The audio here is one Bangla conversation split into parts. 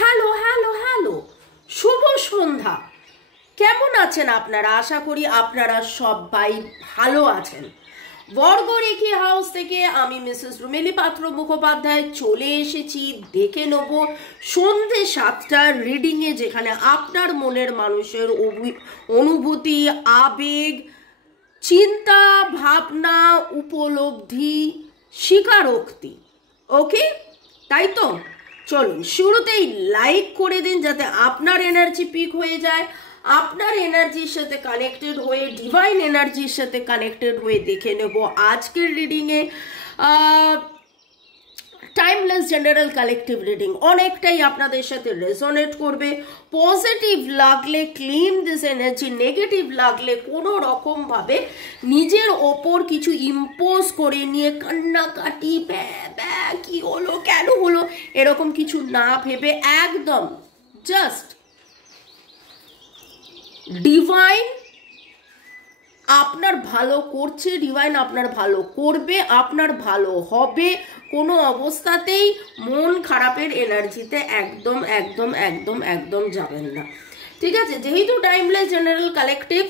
হ্যালো হ্যালো হ্যালো, শুভ সন্ধ্যা। কেমন আছেন আপনারা? আশা করি আপনারা সবাই ভালো আছেন। বর্গরেখি হাউস থেকে আমি মিসেস রুমেলি পাত্র মুখোপাধ্যায় চলে এসেছি। দেখে নেব সন্ধে 7টার রিডিংয়ে, যেখানে আপনার মনের মানুষের অনুভূতি, আবেগ, চিন্তা, ভাবনা, উপলব্ধি, স্বীকারোক্তি। ওকে, তাই তো? চলুন শুরুতেই লাইক করে দিন যাতে আপনার এনার্জি পিক হয়ে যায়। আপনার এনার্জির সাথে কানেক্টেড হয়ে, ডিভাইন এনার্জির সাথে কানেক্টেড হয়ে দেখে নেব আজকের রিডিংয়ে টাইমলেস জেনারেল কালেকটিভ রিডিং। অনেকটাই আপনাদের সাথে রেজোনেট করবে। পজিটিভ লাগলে ক্লেম দিস এনার্জি, নেগেটিভ লাগলে কোনো রকমভাবে নিজের ওপর কিছু ইম্পোজ করে নিয়ে কান্নাকাটি, কি হলো, কেন হলো, এরকম কিছু না ভেবে একদম জাস্ট ডিভাইন আপনার ভালো করছে, ডিভাইন আপনার ভালো করবে, আপনার ভালো হবে। কোনো অবস্থাতেই মন খারাপের এনার্জিতে একদম একদম একদম একদম যাবেন না, ঠিক আছে? যেহেতু টাইমলেস জেনারেল কালেকটিভ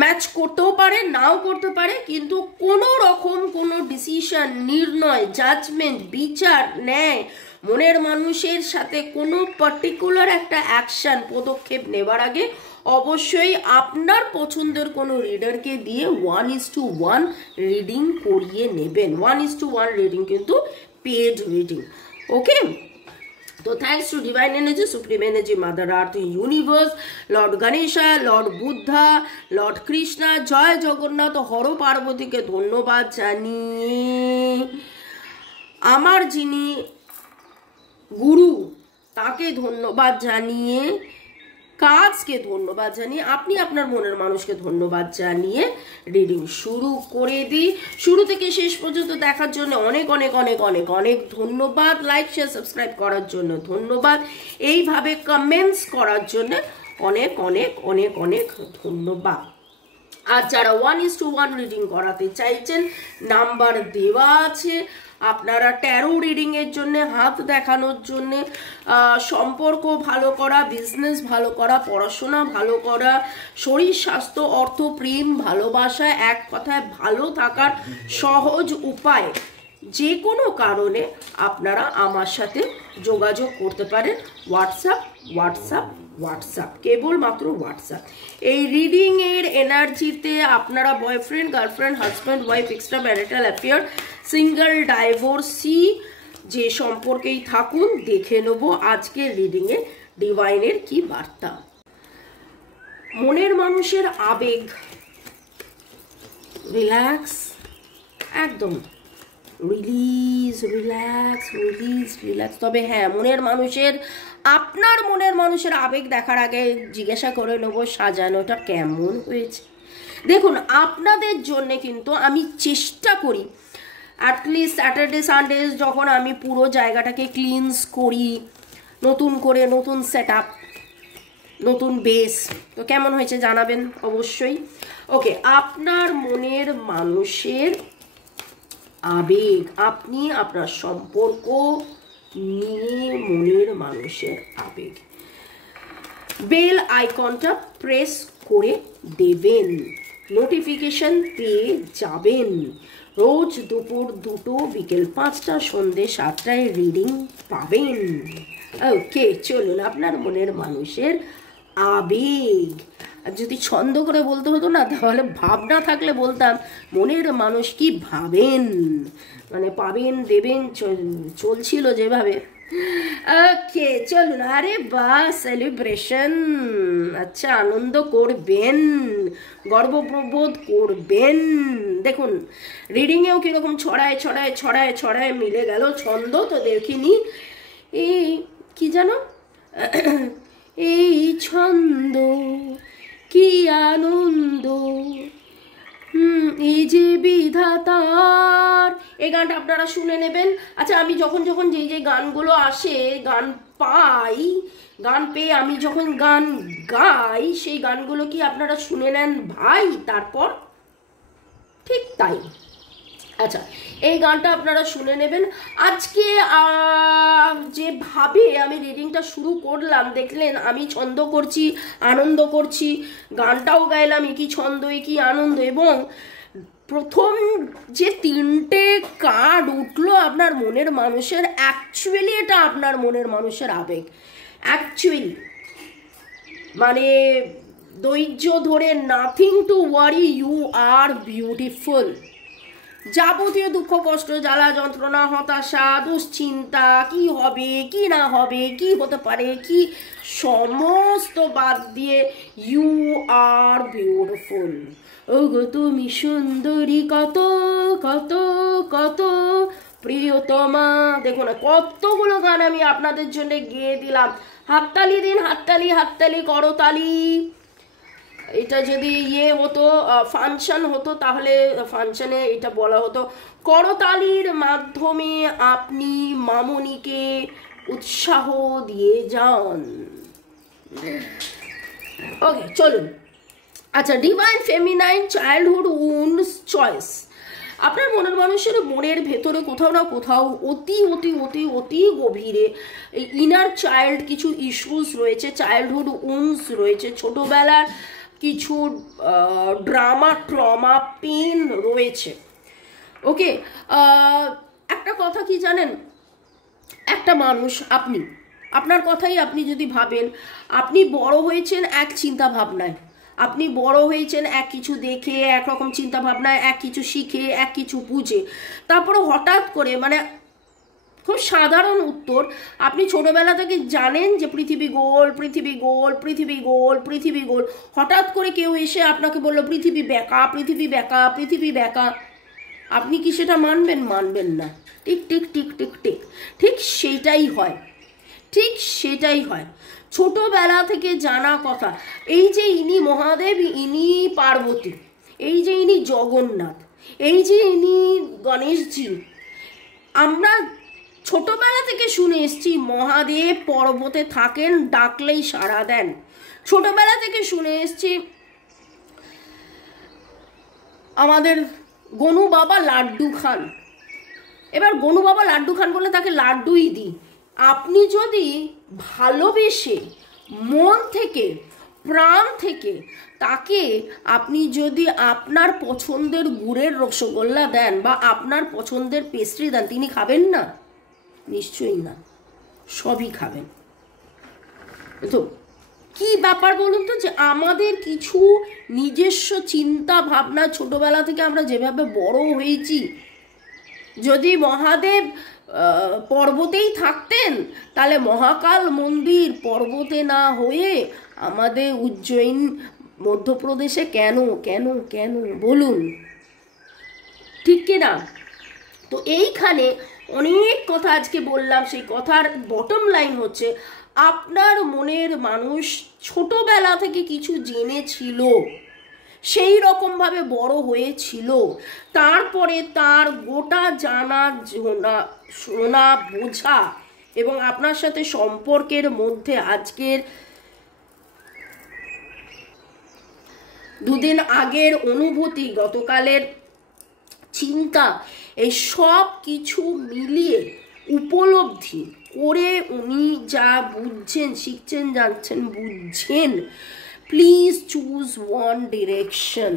ম্যাচ করতেও পারে, নাও করতে পারে, কিন্তু কোনো রকম কোনো ডিসিশন, নির্ণয়, জাজমেন্ট, বিচার, ন্যায়, মনের মানুষের সাথে কোনো পার্টিকুলার একটা অ্যাকশন, পদক্ষেপ নেবার আগে অবশ্যই আপনার পছন্দের কোনো রিডারকে দিয়ে 1:1 রিডিং করিয়ে নেবেন। 1:1 রিডিং কিন্তু পেড রিডিং। ওকে, তো thanks to divine energy, supreme energy, mother earth, universe, lord Ganesha, lord Buddha, lord Krishna, জয় জগন্নাথ, হর পার্বতীকে ধন্যবাদ জানিয়ে, আমার যিনি গুরু তাকে ধন্যবাদ জানিয়ে, কাজকে ধন্যবাদ জানিয়ে, আপনি আপনার মনের মানুষকে ধন্যবাদ জানিয়ে রিডিং শুরু করে দিই। শুরু থেকে শেষ পর্যন্ত দেখার জন্য অনেক অনেক অনেক অনেক অনেক ধন্যবাদ। লাইক, শেয়ার, সাবস্ক্রাইব করার জন্য ধন্যবাদ। এইভাবে কমেন্টস করার জন্য অনেক অনেক অনেক অনেক ধন্যবাদ। আর যারা 1:1 রিডিং করাতে চাইছেন, নাম্বার দেওয়া আছে। আপনারা ট্যারো রিডিংয়ের জন্য, হাত দেখানোর জন্য, সম্পর্ক ভালো করা, বিজনেস ভালো করা, পড়াশোনা ভালো করা, শরীর স্বাস্থ্য, অর্থ, প্রেম, ভালোবাসা, এক কথায় ভালো থাকার সহজ উপায়, যে কোনো কারণে আপনারা আমার সাথে যোগাযোগ করতে পারেন। হোয়াটসঅ্যাপ, কেবলমাত্র হোয়াটসঅ্যাপ। এই রিডিং এর এনার্জিতে আপনারা boyfriend, girlfriend, husband, wife, extra marital affair, single, divorcee, যে সম্পর্কেই থাকুন, দেখে নেব আজকের রিডিং এ ডিভাইনের কি বার্তা। মনের মানুষের আবেগ, রিল্যাক্স, একদম রিলিজ, রিল্যাক্স। তবে হ্যাঁ, আপনার মনের মানুষের আবেগ দেখার আগে জিজ্ঞাসা করে নেব সাজানোটা কেমন হয়েছে। দেখুন, আপনাদের জন্য কিন্তু আমি চেষ্টা করি অ্যাটলিস্ট স্যাটারডে সানডে যখন আমি পুরো জায়গাটাকে ক্লিনস করি, নতুন করে, নতুন সেট আপ, নতুন বেস, তো কেমন হয়েছে জানাবেন অবশ্যই। ওকে, আপনার মনের মানুষের আবেগ, আপনি আপনার সম্পর্ক নিয়ে মনের মানুষের আবেগ, বেল আইকনটা প্রেস করে দেবেন, নোটিফিকেশন পেয়ে যাবেন। রোজ দুপুর 2টো, বিকেল 5টা, সন্ধ্যে 7টায় রিডিং পাবেন। ওকে, চলুন আপনার মনের মানুষের আবেগ। আর যদি ছন্দ করে বলতে হতো না, তাহলে ভাবনা থাকলে বলতাম মনের মানুষ কি ভাবেন, মানে পাবেন, দেবেন, চলছিল যেভাবে। ওকে, চলুন। আরে বাহ, সেলিব্রেশন, আচ্ছা, আনন্দ করবেন, গর্ববোধ করবেন। দেখুন রিডিংয়েও কিরকম ছড়ায় ছড়ায় ছড়ায় ছড়ায় মিলে গেল ছন্দ। তো দেখিনি, এই কি জানো, এই ছন্দ কি আনন্দ, এই যে বিধাতার, এই গানটা আপনারা শুনে নেবেন। আচ্ছা, আমি যখন যখন যে গানগুলো আসে, গান পেয়ে আমি যখন গান গাই, সেই গানগুলো কি আপনারা শুনে নেন ভাই? তারপর ঠিক তাই আচ্ছা, এই গানটা আপনারা শুনে নেবেন। আজকে যেভাবে আমি রিডিংটা শুরু করলাম, দেখলেন আমি ছন্দ করছি, আনন্দ করছি, গানটাও গাইলাম, একই ছন্দ একই আনন্দ, এবং প্রথম যে 3টে কার্ড উঠলো আপনার মনের মানুষের, অ্যাকচুয়ালি এটা আপনার মনের মানুষের আবেগ। অ্যাকচুয়ালি মানে ধৈর্য ধরে, nothing to worry, you are beautiful. যাবতীয় দুঃখ কষ্ট জ্বালা যন্ত্রণা হতাশা দুশ্চিন্তা, কি হবে কি না হবে কি হতে পারে কি, সমস্ত বাদ দিয়ে ইউ আর বিউটিফুল। ওগো তুমি সুন্দরী কত কত কত প্রিয়তমা। দেখো না কতগুলো গান আমি আপনাদের জন্য গেয়ে দিলাম। হাততালি দিন, হাততালি হাততালি করতালি। এটা যদি হতো ফাংশন হতো, তাহলে ফাংশনে এটা বলা হতো, করতালির মাধ্যমে আপনি মামনিকে উৎসাহ দিয়ে যান। ওকে, চলুন। আচ্ছা, divine feminine childhood wounds choice. আপনার মনের মানুষের মনের ভেতরে কোথাও না কোথাও অতি অতি অতি অতি গভীরে ইনার চাইল্ড কিছু ইস্যুস রয়েছে, চাইল্ডহুড উন্ডস রয়েছে, ছোটবেলার কিছু ড্রামা ট্রমা পেন রয়েছে। ওকে, একটা কথা কি জানেন, একটা মানুষ, আপনার কথাই আপনি যদি ভাবেন, আপনি বড় হয়েছেন এক চিন্তা ভাবনায়, আপনি বড় হয়েছেন এক কিছু দেখে, একরকম চিন্তা ভাবনায়, এক কিছু শিখে, এক কিছু বুঝে, তারপরে হঠাৎ করে, মানে খুব সাধারণ উত্তর, আপনি ছোটবেলা থেকে জানেন যে পৃথিবী গোল পৃথিবী গোল পৃথিবী গোল পৃথিবী গোল, হঠাৎ করে কেউ এসে আপনাকে বললো পৃথিবী বেঁকা পৃথিবী বেঁকা পৃথিবী বেঁকা, আপনি কি সেটা মানবেন? মানবেন না। Tick tick tick tick tick, ঠিক সেটাই হয়, ঠিক সেটাই হয়। ছোটবেলা থেকে জানা কথা, এই যে ইনি মহাদেব, ইনি পার্বতী, এই যে ইনি জগন্নাথ, এই যে ইনি গণেশজি, আমরা ছোটবেলা থেকে শুনে এসছি মহাদেব পর্বতে থাকেন, ডাকলেই সাড়া দেন। ছোটবেলা থেকে শুনে এসছি আমাদের গনু বাবা লাড্ডু খান। এবার গনু বাবা লাড্ডু খান বলে তাকে লাড্ডুই দিই। আপনি যদি ভালোবেসে মন থেকে প্রাণ থেকে তাকে, আপনি যদি আপনার পছন্দের গুড়ের রসগোল্লা দেন বা আপনার পছন্দের পেস্ট্রি দেন, তিনি খাবেন না? নিশ্চয়ই না, সবই খাবেন। তো কি ব্যাপার বলুন তো, যে আমাদের কিছু নিজস্ব চিন্তা ভাবনা, ছোটবেলা থেকে আমরা যেভাবে বড় হয়েছি, যদি মহাদেব পর্বতেই থাকতেন, তাহলে মহাকাল মন্দির পর্বতে না হয়ে আমাদের উজ্জয়িন মধ্যপ্রদেশে কেন কেন কেন বলুন, ঠিক কিনা? তো এইখানে অনেক কথা আজকে বললাম, সেই কথার বটম লাইন হচ্ছে, আপনার মনের মানুষ ছোটবেলা থেকে কিছু জেনেছিল, সেই রকমভাবে বড় হয়েছিল, তারপরে তার গোটা জানা শোনা বোঝা এবং আপনার সাথে সম্পর্কের মধ্যে আজকের দুদিন আগের অনুভূতি, গতকালের চিন্তা, এই সব কিছু মিলিয়ে উপলব্ধি করে উনি যা বুঝছেন, শিখছেন, জানছেন, বুঝছেন, প্লিজ চুজ ওয়ান ডিরেকশন।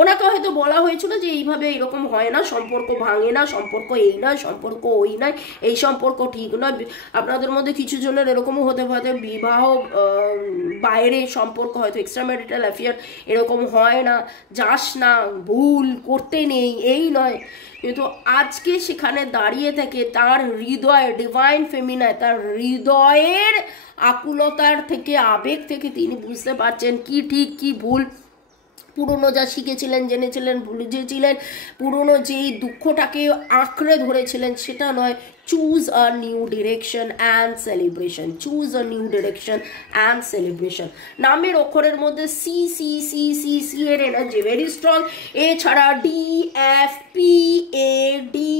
ওনাকে হয়তো বলা হয়েছিল যে এইভাবে এরকম হয় না, সম্পর্ক ভাঙে না, সম্পর্ক এই নয়, সম্পর্ক ওই নয়, এই সম্পর্ক ঠিক নয়। আপনাদের মধ্যে কিছু জনের এরকমও হতে পারে বিবাহ বাইরে সম্পর্ক, হয়তো এক্সট্রা ম্যারিটাল অ্যাফেয়ার, এরকম হয় না, যাস না, ভুল করতে নেই, এই নয়। কিন্তু আজকে সেখানে দাঁড়িয়ে থেকে তার হৃদয়, ডিভাইন ফেমিনায়, তার হৃদয়ের আকুলতার থেকে, আবেগ থেকে তিনি বুঝতে পারছেন কি ঠিক কি ভুল। পুরনো যা শিখেছিলেন, জেনেছিলেন, বুঝেছিলেন, পুরনো যেই দুঃখটাকে আঁকড়ে ধরেছিলেন, সেটা নয়। Choose a new direction and celebration, choose a new direction and celebration. নামের অক্ষরের মধ্যে C C C C C এর এনার্জি ভেরি স্ট্রং। এছাড়া D F P A, D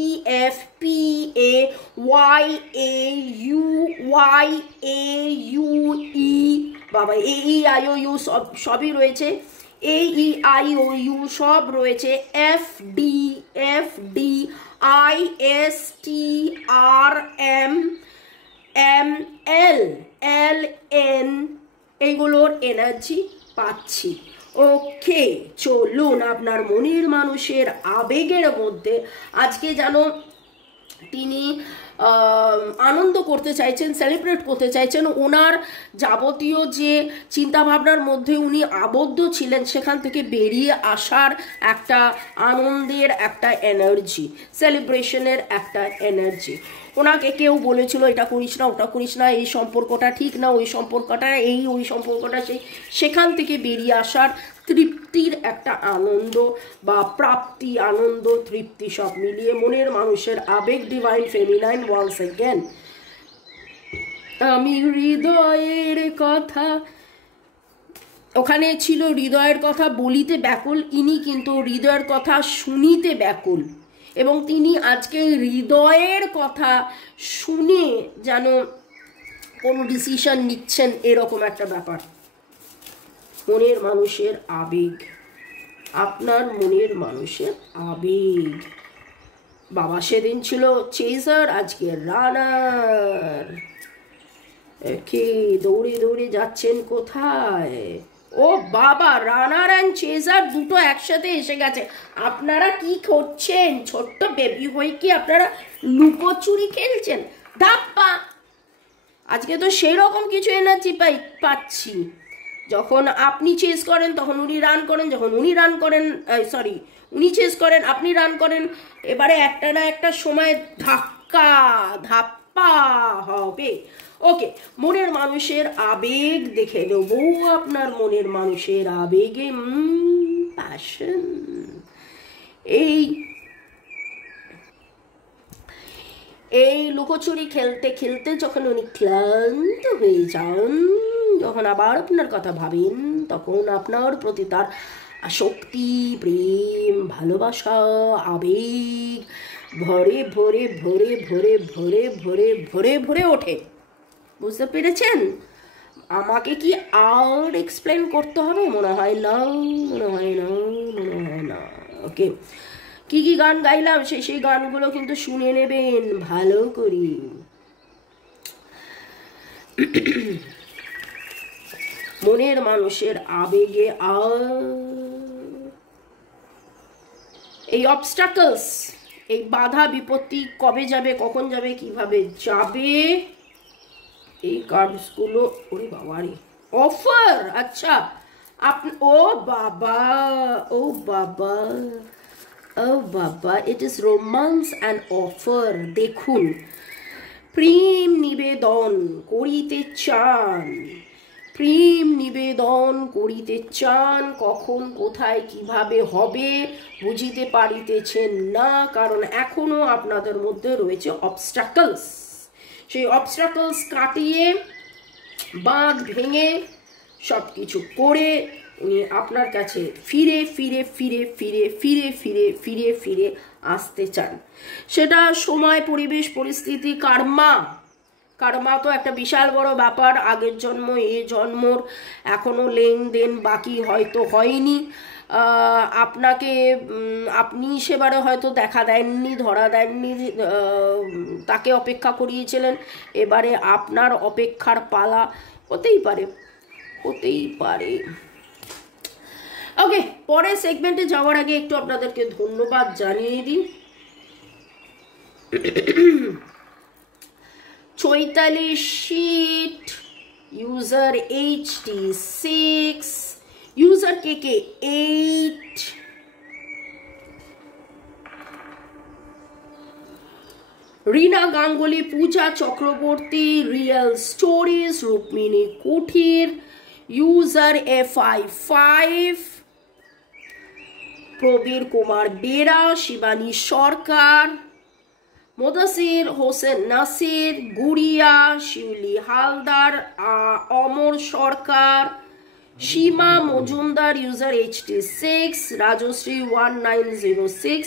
F P A, Y A U E, বাবা A E I O you সবই রয়েছে। AEIOU সব রয়েছে, FD ISTRMML LN এইগুলোর এনার্জি পাচ্ছি। ওকে, চলুন আপনার মনের মানুষের আবেগের মধ্যে আজকে যেন তিনি আনন্দ করতে চাইছেন, সেলিব্রেট করতে চাইছেন, ওনার যাবতীয় যে চিন্তাভাবনার মধ্যে উনি আবদ্ধ ছিলেন সেখান থেকে বেরিয়ে আসার একটা আনন্দের একটা এনার্জি, সেলিব্রেশনের একটা এনার্জি। ওনাকে কেউ বলেছিল এটা করিস না, ওটা করিস না, এই সম্পর্কটা ঠিক না, ওই সম্পর্কটা এই, ওই সম্পর্কটা সেই, সেখান থেকে বেরিয়ে আসার তৃপ্তির একটা আনন্দ বা প্রাপ্তি, আনন্দ, তৃপ্তি সব মিলিয়ে মনের মানুষের আবেগ ডিভাইন ফেমিনাইন ওয়ান্স এগেন। আমি হৃদয়ের কথা, ওখানে ছিল হৃদয়ের কথা বলিতে ব্যাকুল, ইনি কিন্তু হৃদয়ের কথা শুনিতে ব্যাকুল, এবং তিনি আজকে হৃদয়ের কথা শুনে যেন কোনো ডিসিশন নিচ্ছেন এরকম একটা ব্যাপার। মনের মানুষের আবেগ, আপনার মনের মানুষের আবেগ। বাবা সেদিন ছিল চেজার, আজকে রানার। কি দৌড়ে দৌড়ে যাচ্ছেন কোথায়? ও বাবা, রানার অ্যান্ড চেজার দুটো একসাথে এসে গেছে। আপনারা কি করছেন? ছোট্ট বেবি হয়ে কি আপনারা লুকোচুরি খেলছেন? ধাপ্পা। আজকে তো সেই রকম কিছু এনার্জি পাচ্ছি। যখন আপনি চেস করেন তখন উনি রান করেন, যখন উনি রান করেন, সরি উনি চেস করেন আপনি রান করেন, এবারে একটা না একটা সময় ধাপ্পা হবে। ওকে, মনের মানুষের আবেগ দেখে নেব, আপনার মনের মানুষের আবেগে প্যাশন। এই লুকোচুরি খেলতে খেলতে যখন উনি ক্লান্ত হয়ে যান, যখন আবার আপনার কথা ভাবেন, তখন আপনার প্রতি তার আসক্তি, প্রেম, ভালোবাসা, আবেগ ভরে ভরে ভরে ভরে ভরে ভরে ভরে ভরে ওঠে। বুঝতে পেরেছেন? আমাকে কি আর এক্সপ্লেন করতে হবে? মনে হয় না, মনে হয় না, মনে হয় না। ওকে, কি কি গান গাইলাম সেই গানগুলো কিন্তু শুনে নেবেন ভালো করে। মনের মানুষের আবেগে এই অবস্টাকলস, এই বাধা বিপত্তি কবে যাবে, কখন যাবে, কিভাবে যাবে, এই কার্ডসগুলো। ওরে বাবারে, অফার! আচ্ছা, ও বাবা, ও বাবা, ও বাবা, it is romance and offer. দেখুন, প্রেম নিবেদন করিতে চান, প্রেম নিবেদন করিতে চান, কখন কোথায় কিভাবে হবে বুঝিতে পারিতেছেন না, কারণ এখনো আপনাদের মধ্যে রয়েছে অবস্টাকলস। সেই অবস্টাকলস কাটিয়ে, বাঁধ ভেঙে, সব কিছু করে উনি আপনার কাছে ফিরে ফিরে ফিরে ফিরে ফিরে ফিরে ফিরে ফিরে আসতে চান। সেটা সময়, পরিবেশ, পরিস্থিতি, কার্মা তো একটা বিশাল বড় ব্যাপার। আগের জন্ম, এ জন্মর এখনো লেনদেন বাকি হয়তো হয়নি। আপনি সেবারে হয়তো দেখা দেননি, ধরা দেননি, তাকে অপেক্ষা করিয়েছিলেন, এবারে আপনার অপেক্ষার পালা। হতেই পারে, হতেই পারে। ওকে, পরের সেগমেন্টে যাওয়ার আগে একটু আপনাদেরকে ধন্যবাদ জানিয়ে দিই। Chaitali Seet, user HT6, user KK8, Rina Ganguly, Puja Chakraborty, real stories, Rukmini Kuthir, user FI5, Prabir Kumar Bera, Shibani Sarkar, Modasir Hossain Nasir, Guria, Shiuli Haldar, Amar Sarkar, Sima Majumdar, user HT6, Rajashree 1906,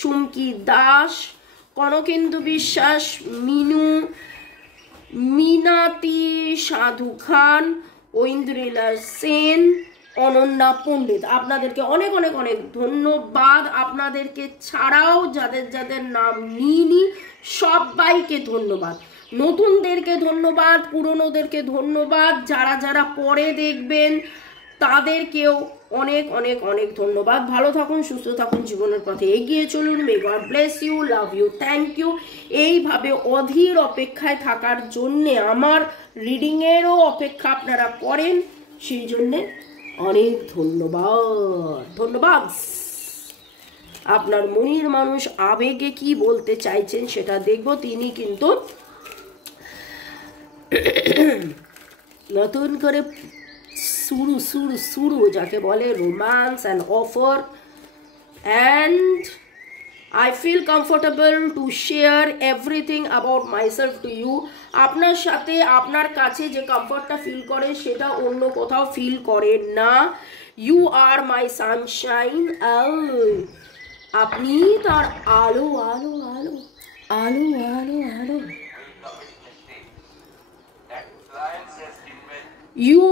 Chumki Das, Kanakendu Biswas, Minu, Minati সাধু খান, ঐন্দ্রিলা সেন, অনন্যা পণ্ডিত, আপনাদেরকে অনেক অনেক অনেক ধন্যবাদ। আপনাদেরকে ছাড়াও যাদের যাদের নাম নিইনি সবাইকে ধন্যবাদ, নতুনদেরকে ধন্যবাদ, পুরনোদেরকে ধন্যবাদ, যারা যারা পরে দেখবেন তাদেরকেও অনেক অনেক অনেক ধন্যবাদ। ভালো থাকুন, সুস্থ থাকুন, জীবনের পথে এগিয়ে চলুন। May God bless you, love you, thank you. এইভাবে অধীর অপেক্ষায় থাকার জন্যে, আমার রিডিংয়েরও অপেক্ষা আপনারা করেন, সেই জন্যে অনেক ধন্যবাদ। ধন্যবাদ। আপনার মনের মানুষ আবেগে কি বলতে চাইছেন সেটা দেখব। তিনি কিন্তু নতুন করে শুরু শুরু শুরু যাকে বলে romance and offer, and I feel comfortable to share everything about myself to you. আপনার সাথে আপনার কাছে যে কমফর্টটা ফিল করে সেটা অন্য কোথাও ফিল করে না। You are my sunshine. আপনি তার আলো আলো আলো আলো আলো আলো। You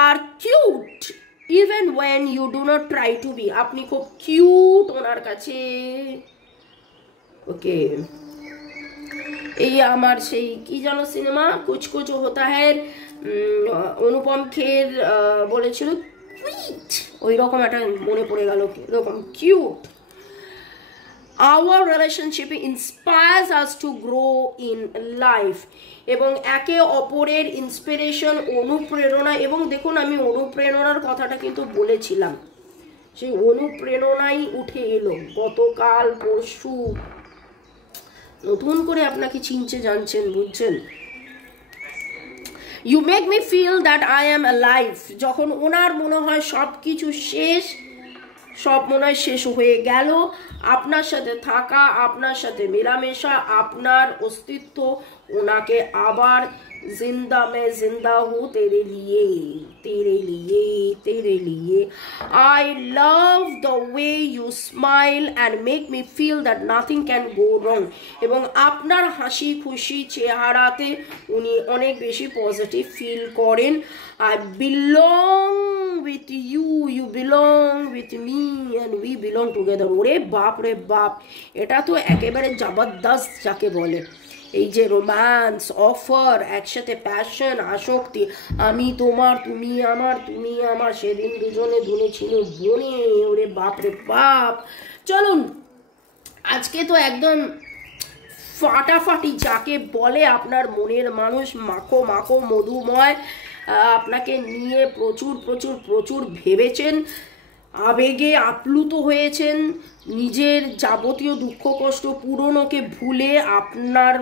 are cute even when you do not try to be. আপনি খুব কিউট ওনার কাছে। ওকে, এই আমার সেই কি জানো সিনেমা কুছ কুছ হোতা হ্যায়, অনুপম খের বলেছিল কুইট, ওই রকম একটা মনে পড়ে গেল, এরকম cute. Our relationship inspires us to grow in life. এবং একে অপরের ইন্সপিরেশন, অনুপ্রেরণা, এবং দেখুন আমি অনুপ্রেরণার কথাটা কিন্তু বলেছিলাম, সেই অনুপ্রেরণাই উঠে এলো গতকাল পরশু, নতুন করে আপনাকে চিনতে জানছেন, বুঝছেন। You make me feel that I am alive. যখন ওনার মনে হয় সব কিছু শেষ, সব মনে হয় শেষ হয়ে গেল, আপনার সাথে থাকা, আপনার সাথে মেলামেশা, আপনার অস্তিত্ব ওনাকে আবার जिंदा मैं जिंदा हूँ तेरे लिए तेरे लिए तेरे लिए। I love the way you smile and make me feel that nothing can go wrong. এবং আপনার হাসি খুশি চেহারাতে উনি অনেক বেশি পজিটিভ ফিল করেন। I belong with you, you belong with me and we belong together. ওরে বাপ রে বাপ, এটা তো একেবারে জবরদস্ত যাকে বলে। এই যে রোম্যান্স, অফার, একসাথে প্যাশন, আসক্তি, আমি তোমার তুমি আমার তুমি আমার, সেদিন দুজনে ধুনেছিল বনে, ওরে বাপ রে বাপ। চলুন আজকে তো একদম ফাটাফাটি যাকে বলে আপনার মনের মানুষ, মাখো মাখো মধুময়, আপনাকে নিয়ে প্রচুর প্রচুর প্রচুর ভেবেছেন, আবেগে আপ্লুত হয়েছেন, নিজের যাবতীয় দুঃখ কষ্ট পুরনোকে ভুলে আপনার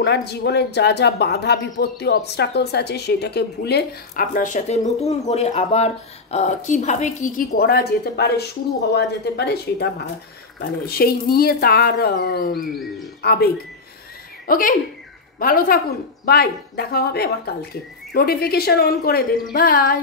ওনার জীবনে যা যা বাধা বিপত্তি অবস্ট্রাকলস আছে সেটাকে ভুলে আপনার সাথে নতুন করে আবার কিভাবে কি কি করা যেতে পারে, শুরু হওয়া যেতে পারে, সেটা মানে সেই নিয়ে তার আবেগ। ওকে, ভালো থাকুন, বাই, দেখা হবে আবার কালকে। নোটিফিকেশন অন করে দিন, বাই।